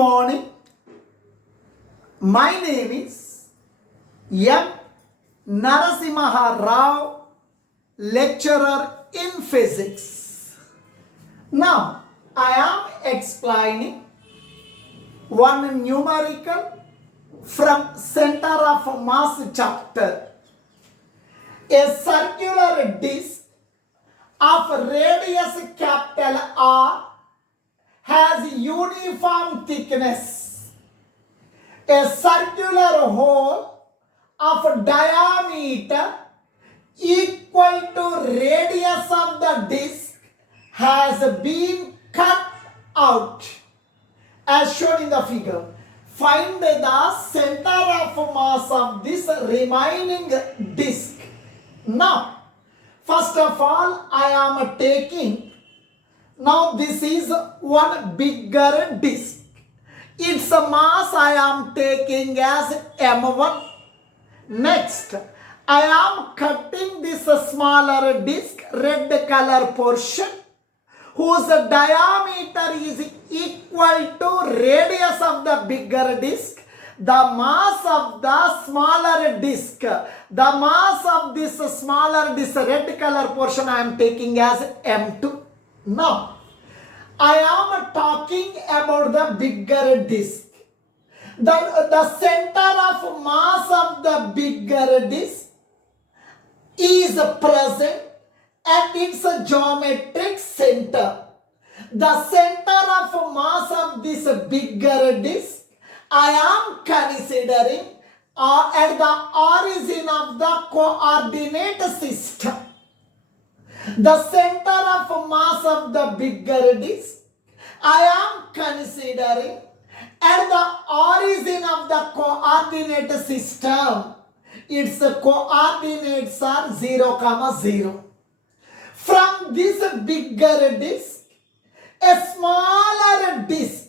morning. My name is M. NARASIMHARAO, lecturer in physics. Now, I am explaining one numerical from center of mass chapter. A circular disc of radius capital R has uniform thickness. A circular hole of diameter equal to radius of the disc has been cut out as shown in the figure. Find the center of mass of this remaining disc. Now, first of all, I am taking, now this is one bigger disc. Its mass I am taking as M1. Next, I am cutting this smaller disc, red color portion, whose diameter is equal to radius of the bigger disc. The mass of the smaller disc, the mass of this smaller disc, red color portion I am taking as M2. Now, I am talking about the bigger disc. The center of mass of the bigger disc is present at its geometric center. The center of mass of this bigger disc I am considering at the origin of the coordinate system. The center of mass of the bigger disc I am considering at the origin of the coordinate system. Its coordinates are 0, 0. From this bigger disc, a smaller disc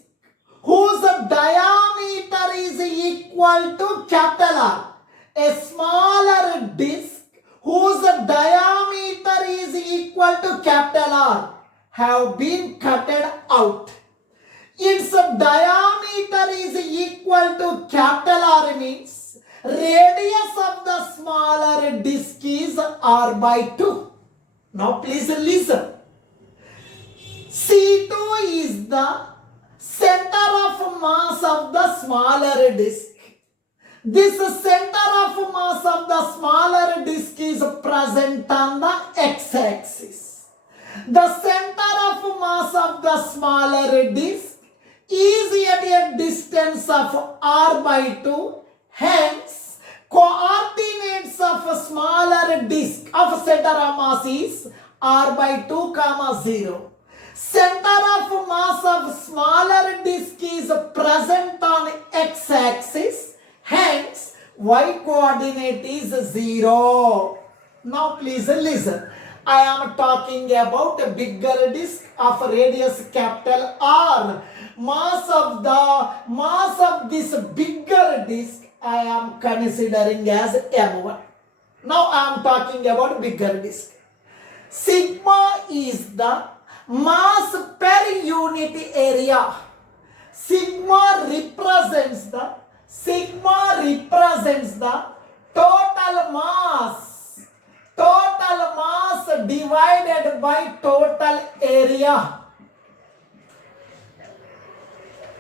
whose diameter is equal to capital R. A smaller disc whose diameter is equal to capital R have been cutted out. Its diameter is equal to capital R means radius of the smaller disc is R by 2. Now please listen. C2 is the center of mass of the smaller disc. This center of mass of the smaller disc is present on the x-axis. The center of mass of the smaller disc is at a distance of R by 2. Hence, coordinates of a smaller disc of center of mass is R by 2, 0. Center of mass of smaller disc is present on x-axis. Hence, y coordinate is 0. Now please listen. I am talking about a bigger disc of radius capital R. Mass of this bigger disc I am considering as M1. Now I am talking about bigger disc. Sigma is the mass per unit area. Sigma represents the total mass divided by total area.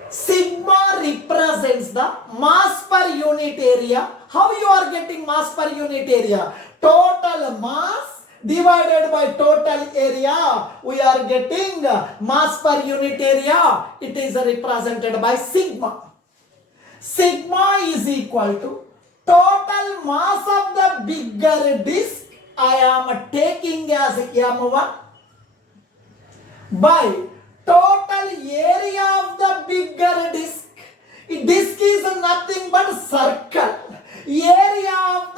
Sigma represents the mass per unit area. How you are getting mass per unit area? Total mass divided by total area. We are getting mass per unit area. It is represented by sigma. Sigma is equal to total mass of the bigger disc I am taking as M1 by total area of the bigger disc. Disc is nothing but circle. Area of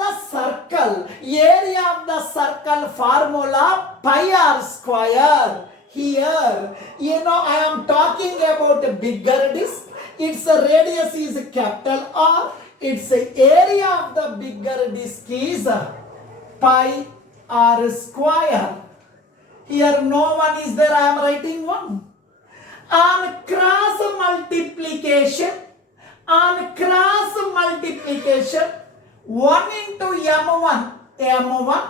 the circle formula pi r square. Here, I am talking about a bigger disc. Its radius is capital R. Its area of the bigger disc is pi r square. Here no one is there, I am writing 1. On cross multiplication multiplication, on cross multiplication, 1 into m1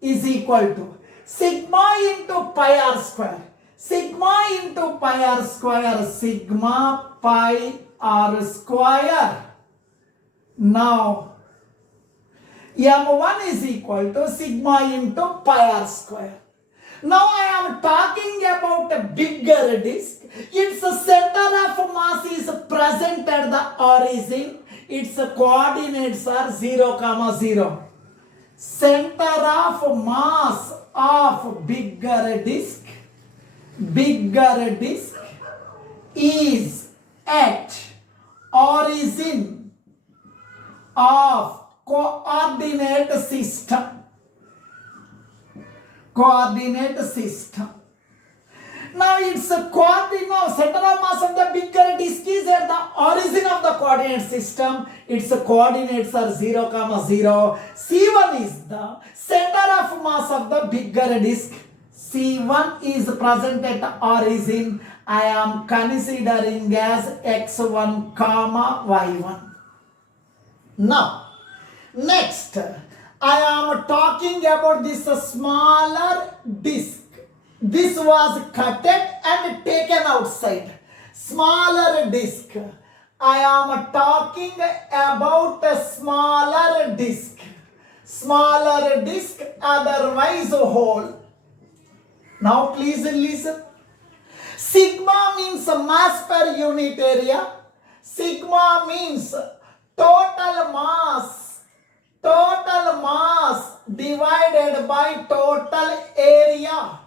is equal to sigma into pi r square. Sigma into pi r square, sigma pi r square. Now, m1 is equal to sigma into pi r square. Now I am talking about a bigger disk. Its center of mass is present at the origin. Its coordinates are 0, 0. Center of mass of bigger disk is at origin of coordinate system. Now its coordinate center of mass of the bigger disk is at the origin of the coordinate system. Its coordinates are 0, 0. C1 is the center of mass of the bigger disk. C1 is present at origin. I am considering as x1, y1. Now, next, I am talking about this smaller disk. This was cut and taken outside. Smaller disk. I am talking about a smaller disk. Smaller disk, otherwise whole. Now please listen. Sigma means mass per unit area. Sigma means total mass divided by total area.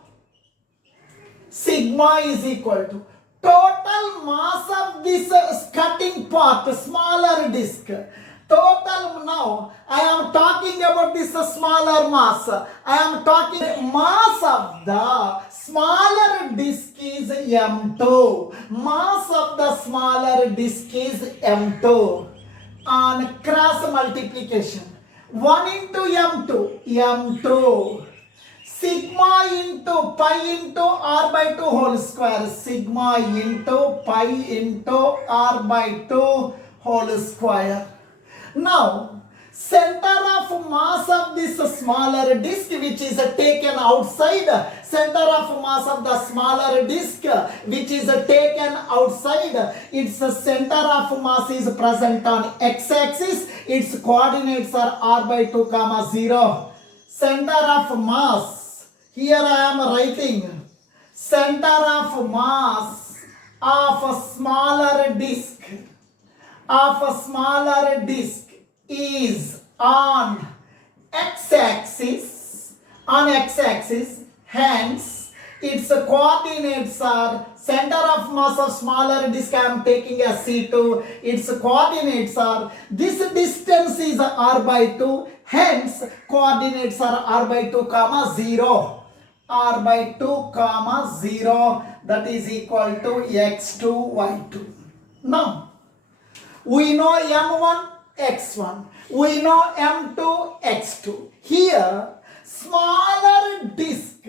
Sigma is equal to total mass of this cutting part, smaller disk. Total, now I am talking about this smaller mass. I am talking mass of the smaller disk is m2. Mass of the smaller disk is m2. On cross multiplication, 1 into m2. Sigma into pi into r by 2 whole square. Sigma into pi into r by 2 whole square. Now, center of mass of this smaller disk which is taken outside, center of mass of the smaller disk which is taken outside, its center of mass is present on x-axis, its coordinates are r by 2, 0. Center of mass, here I am writing, center of mass of a smaller disk is on x-axis, hence its coordinates are, center of mass of smaller disk I am taking as C2, its coordinates are, this distance is r by 2, hence coordinates are r by 2, 0. R by 2, 0, that is equal to x2, y2. Now, we know m1, x1. We know m2, x2. Here, smaller disk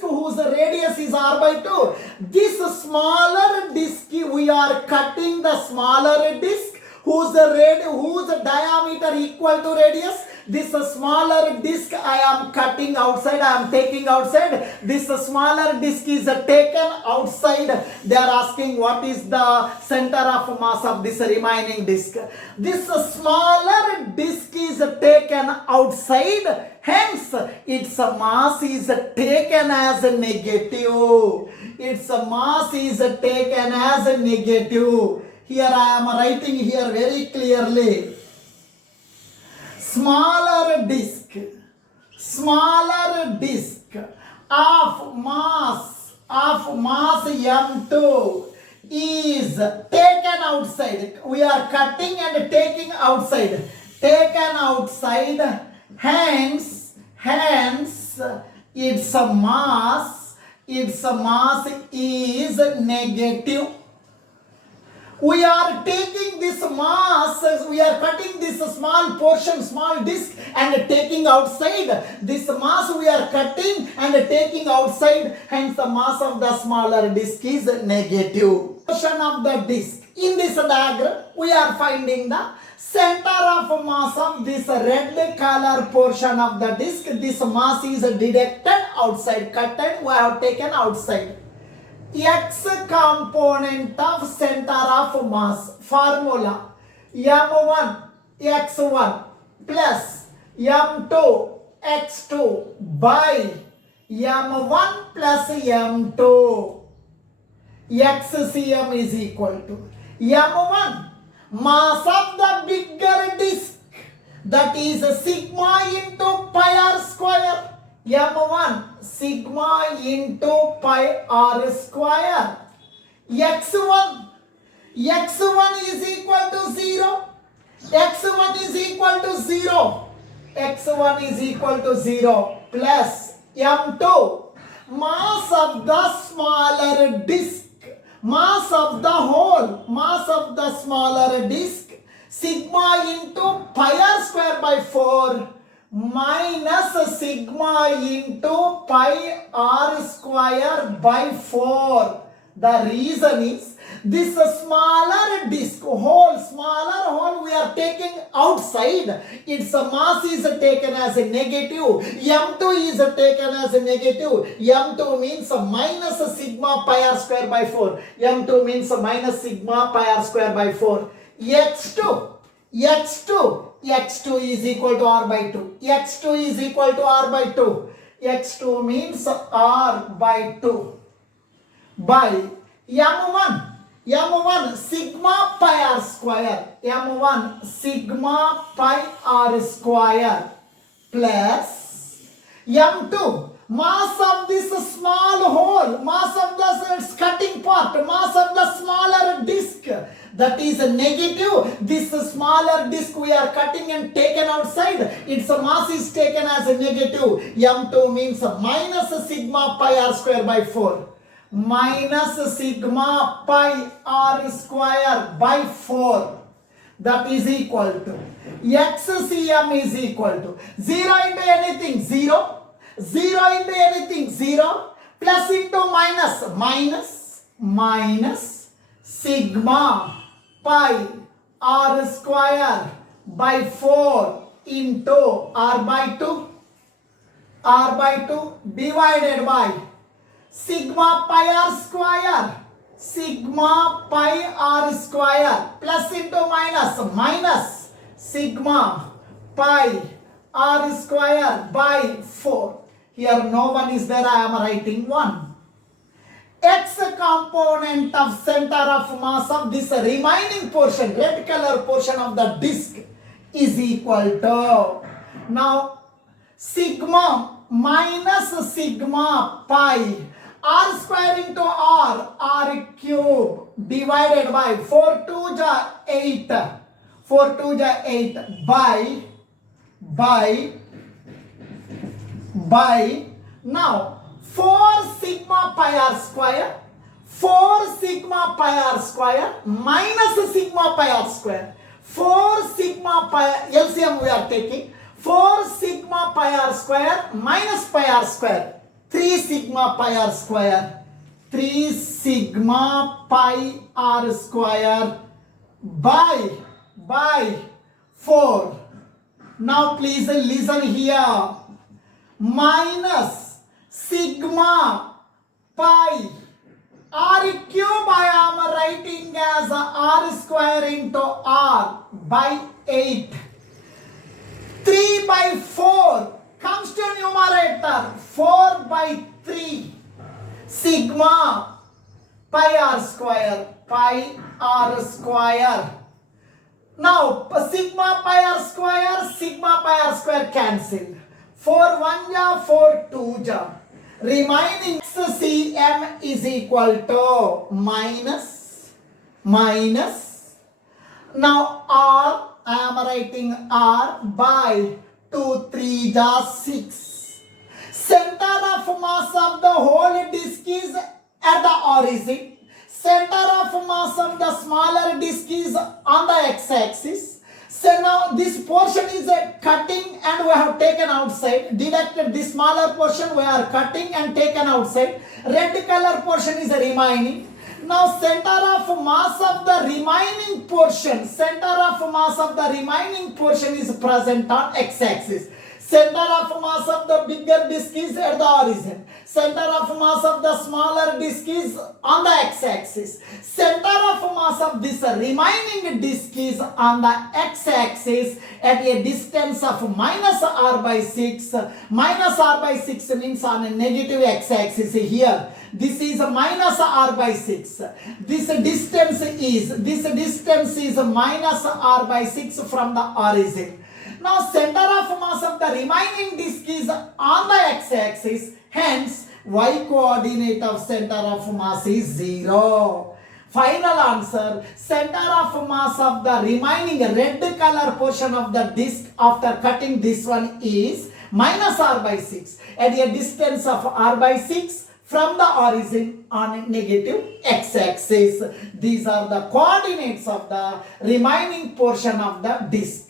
whose radius is r by 2. This smaller disk, we are cutting the smaller disk whose diameter equal to radius. This smaller disk I am cutting outside, I am taking outside. This smaller disk is taken outside. They are asking what is the center of mass of this remaining disk. This smaller disk is taken outside, hence its mass is taken as negative. Its mass is taken as negative. Here I am writing here very clearly. Smaller disk of mass m2 is taken outside. We are cutting and taking outside. Taken outside, hence its mass is negative. We are taking this mass, we are cutting this small portion, small disc and taking outside. This mass we are cutting and taking outside, hence the mass of the smaller disc is negative. Portion of the disc. In this diagram, we are finding the center of mass of this red color portion of the disc. This mass is deducted outside, cutted, we have taken outside. X component of center of mass. Formula M1 x1 plus M2 x2 by M1 plus M2. XCM is equal to M1 mass of the bigger disc, that is sigma into pi r square. M1 sigma into pi r square. X1 is equal to 0. X1 is equal to 0. X1 is equal to 0 plus M2 mass of the smaller disc, mass of the whole, mass of the smaller disc, sigma into pi r square by 4 minus sigma into pi r square by 4. The reason is this smaller disc, smaller hole we are taking outside. Its mass is taken as a negative. M2 is taken as a negative. M2 means minus sigma pi r square by 4. M2 means minus sigma pi r square by 4. X2 is equal to R by 2. X2 is equal to R by 2. X2 means R by 2 by M1 sigma pi r square. M1 sigma pi r square plus M2 mass of this small hole, mass of the cutting part, mass of the smaller disc, that is negative. This smaller disc we are cutting and taken outside. Its mass is taken as a negative. M2 means minus sigma pi r square by 4. Minus sigma pi r square by 4. That is equal to XCM is equal to 0 into anything 0. 0 into anything 0. Plus into minus sigma pi r square by 4 into r by 2 divided by sigma pi r square plus into minus sigma pi r square by 4. Here no one is there, I am writing 1. X component of center of mass of this remaining portion, red color portion of the disc is equal to, now sigma minus sigma pi r square into r cube divided by 4 2 ja 8 by now 4 sigma pi r square minus sigma pi r square. 4 sigma pi LCM we are taking. 4 sigma pi r square minus pi r square. 3 sigma pi r square. 3 sigma pi r square by 4. Now please listen here. Minus sigma pi r cube I am writing as r square into r by 8. 3 by 4 comes to numerator. 4 by 3 sigma pi r square. Now sigma pi r square cancelled. 4 1 ja 4 2 ja. Remaining XCM is equal to minus. Now R, I am writing R by 2 3 ja 6. Center of mass of the whole disc is at the origin. Center of mass of the smaller disk is on the x-axis. So now this portion is a cutting and we have taken outside. Deducted this smaller portion, we are cutting and taken outside. Red color portion is remaining. Now center of mass of the remaining portion, is present on x-axis. Center of mass of the bigger disk is at the origin. Center of mass of the smaller disk is on the x-axis. Center of mass of this remaining disk is on the x-axis at a distance of minus r by 6. Minus r by 6 means on a negative x-axis here. This is minus r by 6. This distance is minus r by 6 from the origin. Now center of mass of the remaining disk is on the x-axis, hence y coordinate of center of mass is 0. Final answer, center of mass of the remaining red color portion of the disk after cutting this one is minus r by 6 at a distance of r by 6 from the origin on negative x-axis. These are the coordinates of the remaining portion of the disk.